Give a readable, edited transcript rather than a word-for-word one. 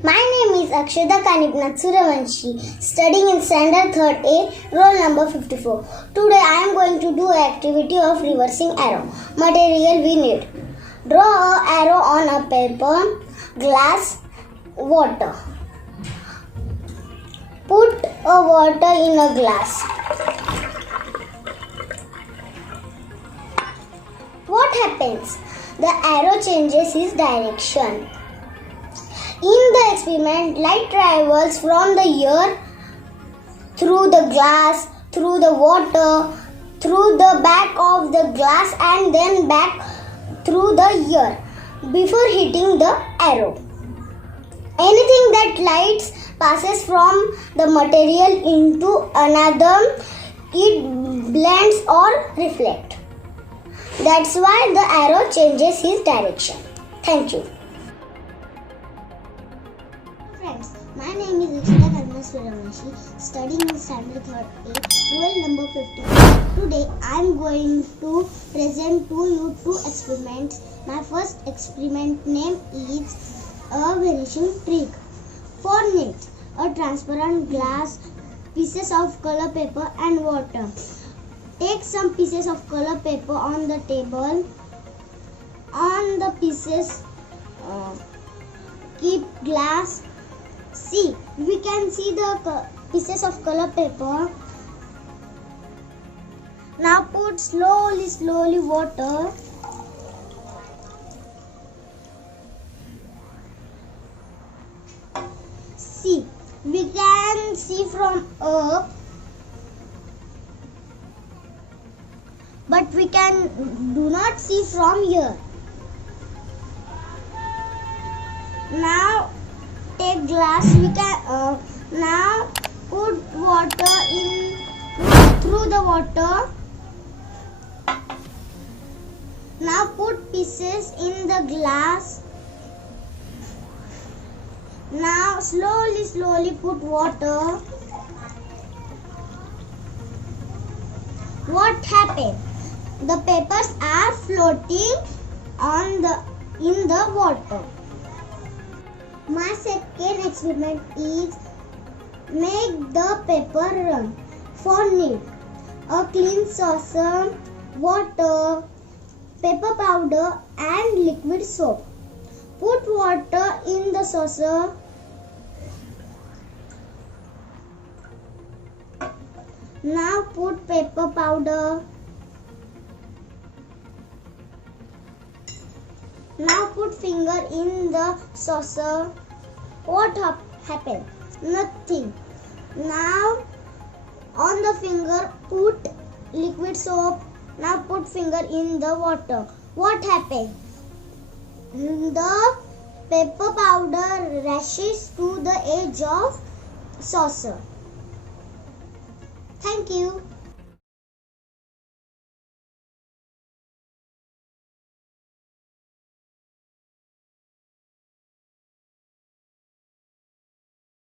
My name is Akshada Kanipnath Suravanshi, studying in standard 3rd A, roll number 54. Today I am going to do an activity of reversing arrow. Material we need. Draw an arrow on a paper, glass, water. Put a water in a glass. What happens? The arrow changes its direction. In the experiment, light travels from the ear through the glass, through the water, through the back of the glass and then back through the ear before hitting the arrow. Anything that light passes from the material into another, it blends or reflects. That's why the arrow changes its direction. Thank you. Friends, my name is Akshada Kanipnath Suravanshi, studying in standard 3rd A, roll number 50. Today I am going to present to you two experiments. My first experiment name is a vanishing trick. For needs, a transparent glass, pieces of color paper and water. Take some pieces of color paper on the table. On the pieces, keep glass. See, we can see the pieces of color paper. Now put slowly water. See, we can see from up, but we do not see from here. Now take glass. We can now put water in through the water. Now put pieces in the glass. Now slowly put water. What happened? The papers are floating in the water. My second experiment is make the paper run. For need, a clean saucer, water, paper powder and liquid soap. Put water in the saucer. Now put paper powder. Now put finger in the saucer. What happened? Nothing. Now on the finger put liquid soap. Now put finger in the water. What happened? The paper powder rushes to the edge of saucer. Thank you.